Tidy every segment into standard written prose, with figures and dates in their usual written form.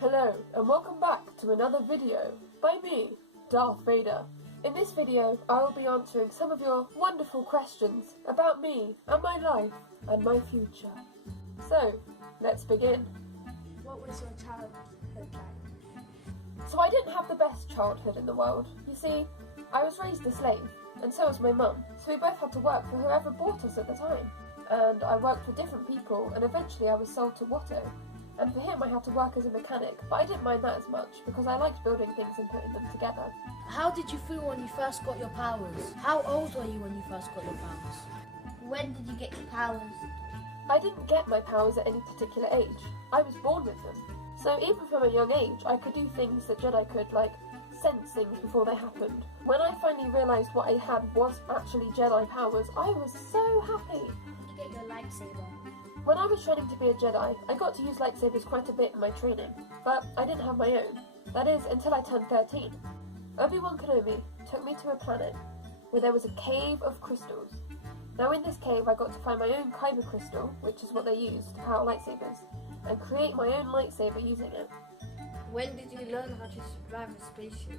Hello and welcome back to another video by me, Darth Vader. In this video I will be answering some of your wonderful questions about me and my life and my future. So, let's begin. What was your childhood like? So I didn't have the best childhood in the world. You see, I was raised a slave, and so was my mum, so we both had to work for whoever bought us at the time. And I worked for different people, and eventually I was sold to Watto. And for him I had to work as a mechanic, but I didn't mind that as much because I liked building things and putting them together. How did you feel when you first got your powers? How old were you when you first got your powers? When did you get your powers? I didn't get my powers at any particular age. I was born with them. So even from a young age, I could do things that Jedi could, like sense things before they happened. When I finally realised what I had was actually Jedi powers, I was so happy. You get your lightsaber. When I was training to be a Jedi, I got to use lightsabers quite a bit in my training, but I didn't have my own. That is, until I turned 13. Obi-Wan Kenobi took me to a planet where there was a cave of crystals. Now in this cave I got to find my own kyber crystal, which is what they use to power lightsabers, and create my own lightsaber using it. When did you learn how to drive a spaceship?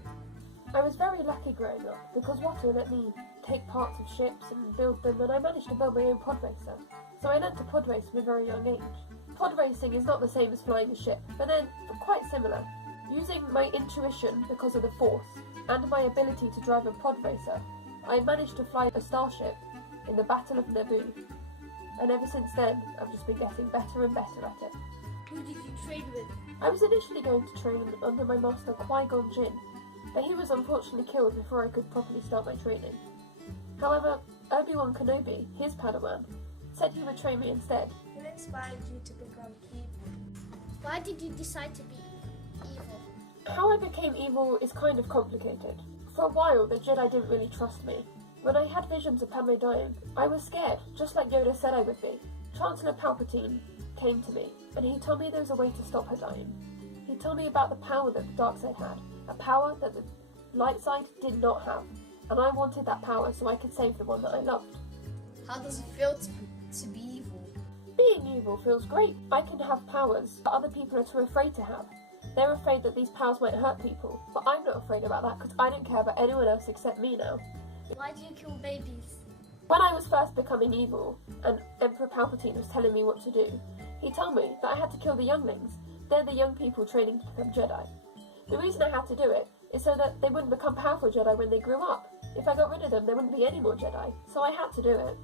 I was very lucky growing up because Watto let me take parts of ships and build them, and I managed to build my own pod racer. So I learned to pod race from a very young age. Pod racing is not the same as flying a ship, but they're quite similar. Using my intuition because of the Force and my ability to drive a pod racer, I managed to fly a starship in the Battle of Naboo. And ever since then, I've just been getting better and better at it. Who did you train with? I was initially going to train under my master Qui-Gon Jinn, but he was unfortunately killed before I could properly start my training. However, Obi-Wan Kenobi, his Padawan, said he would train me instead. Who inspired you to become evil? Why did you decide to be evil? How I became evil is kind of complicated. For a while, the Jedi didn't really trust me. When I had visions of Padme dying, I was scared, just like Yoda said I would be. Chancellor Palpatine came to me, and he told me there was a way to stop her dying. He told me about the power that the dark side had, a power that the light side did not have, and I wanted that power so I could save the one that I loved. How does it feel to be evil? Being evil feels great. I can have powers that other people are too afraid to have. They're afraid that these powers might hurt people, but I'm not afraid about that because I don't care about anyone else except me now. Why do you kill babies? When I was first becoming evil and Emperor Palpatine was telling me what to do, he told me that I had to kill the younglings. They're the young people training to become Jedi. The reason I had to do it is so that they wouldn't become powerful Jedi when they grew up. If I got rid of them, there wouldn't be any more Jedi, so I had to do it.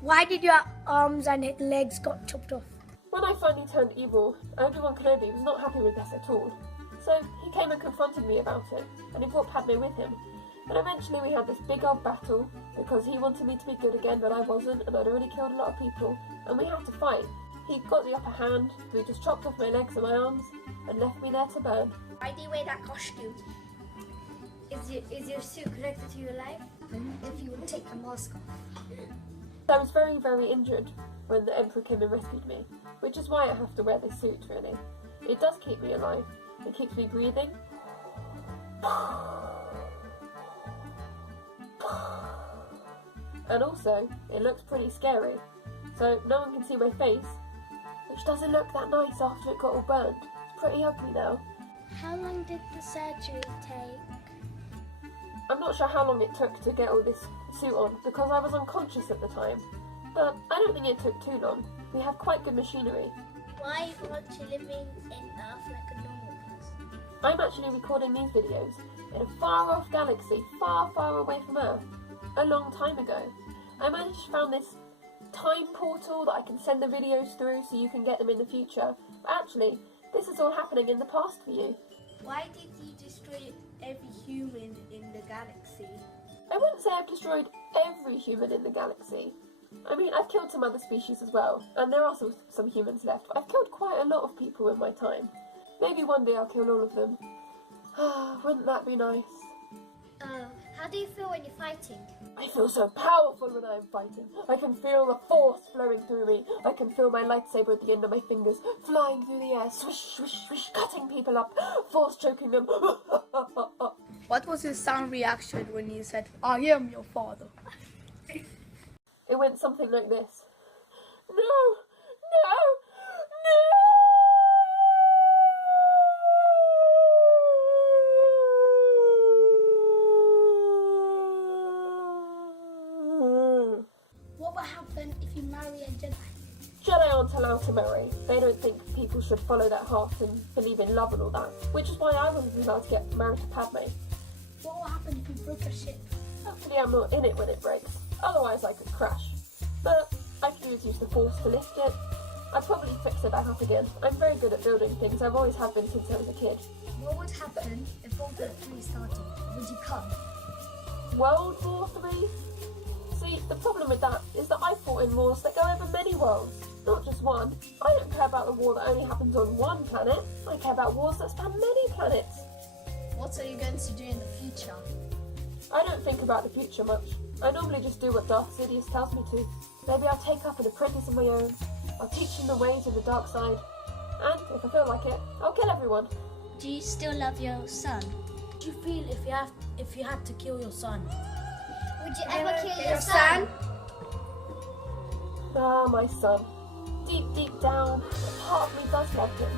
Why did your arms and legs got chopped off? When I finally turned evil, Obi-Wan Kenobi was not happy with this at all. So he came and confronted me about it, and he brought Padme with him. And eventually we had this big old battle, because he wanted me to be good again, but I wasn't, and I'd already killed a lot of people, and we had to fight. He got the upper hand, so he just chopped off my legs and my arms, and left me there to burn. Why do you wear that costume? Is your suit connected to your life? If you would take the mask off. I was very, very injured when the Emperor came and rescued me, which is why I have to wear this suit, really. It does keep me alive. It keeps me breathing. And also, it looks pretty scary, so no one can see my face, which doesn't look that nice after it got all burned. It's pretty ugly now. How long did the surgery take? I'm not sure how long it took to get all this suit on, because I was unconscious at the time, but I don't think it took too long. We have quite good machinery. Why aren't you living in Earth like a normal person? I'm actually recording these videos in a far-off galaxy, far, far away from Earth, a long time ago. I managed to find this time portal that I can send the videos through so you can get them in the future, but actually, this is all happening in the past for you. Why did you destroy every human in the galaxy? I wouldn't say I've destroyed every human in the galaxy. I mean, I've killed some other species as well, and there are also some humans left, but I've killed quite a lot of people in my time. Maybe one day I'll kill all of them. Wouldn't that be nice? How do you feel when you're fighting? I feel so powerful when I'm fighting. I can feel the force flowing through me. I can feel my lightsaber at the end of my fingers, flying through the air, swish, swish, swish, cutting people up, force choking them. What was your sound reaction when you said, "I am your father"? It went something like this. No! No! No! Jedi. Jedi aren't allowed to marry. They don't think people should follow their heart and believe in love and all that, which is why I wasn't allowed to get married to Padme. What will happen if you broke a ship? Hopefully I'm not in it when it breaks, otherwise I could crash. But I can always use the Force to lift it. I'd probably fix it back up again. I'm very good at building things, I've always have been since I was a kid. What would happen if World War III started? Would you come? World War III? See, the problem with that is that I fought in wars that go over many worlds, not just one. I don't care about the war that only happens on one planet. I care about wars that span many planets. What are you going to do in the future? I don't think about the future much. I normally just do what Darth Sidious tells me to. Maybe I'll take up an apprentice of my own. I'll teach him the ways of the dark side. And, if I feel like it, I'll kill everyone. Do you still love your son? How do you feel if you had to kill your son? Would you ever kill your son? Ah, my son. Deep, deep down, a part of me does love him.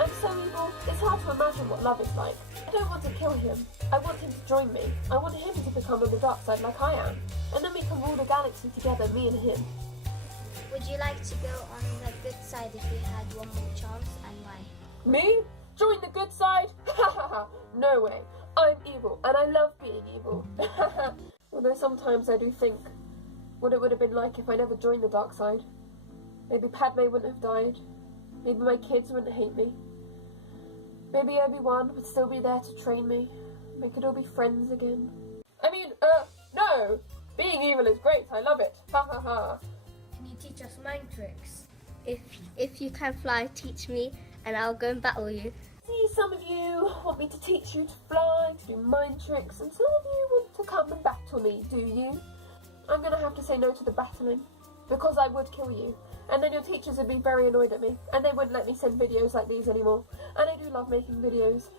I'm so evil, it's hard to imagine what love is like. I don't want to kill him. I want him to join me. I want him to become on the dark side like I am. And then we can rule the galaxy together, me and him. Would you like to go on the good side if you had one more chance, and why? Me? Join the good side? Ha ha ha! No way. I'm evil, and I love being evil. Although sometimes I do think what it would have been like if I never joined the dark side. Maybe Padme wouldn't have died. Maybe my kids wouldn't hate me. Maybe Obi-Wan would still be there to train me. We could all be friends again. No! Being evil is great, I love it. Ha ha ha. Can you teach us mind tricks? If you can fly, teach me, and I'll go and battle you. See, some of you want me to teach you to fly, to do mind tricks, and some of you want to come and battle me, do you? I'm gonna have to say no to the battling, because I would kill you. And then your teachers would be very annoyed at me, and they wouldn't let me send videos like these anymore. And I do love making videos,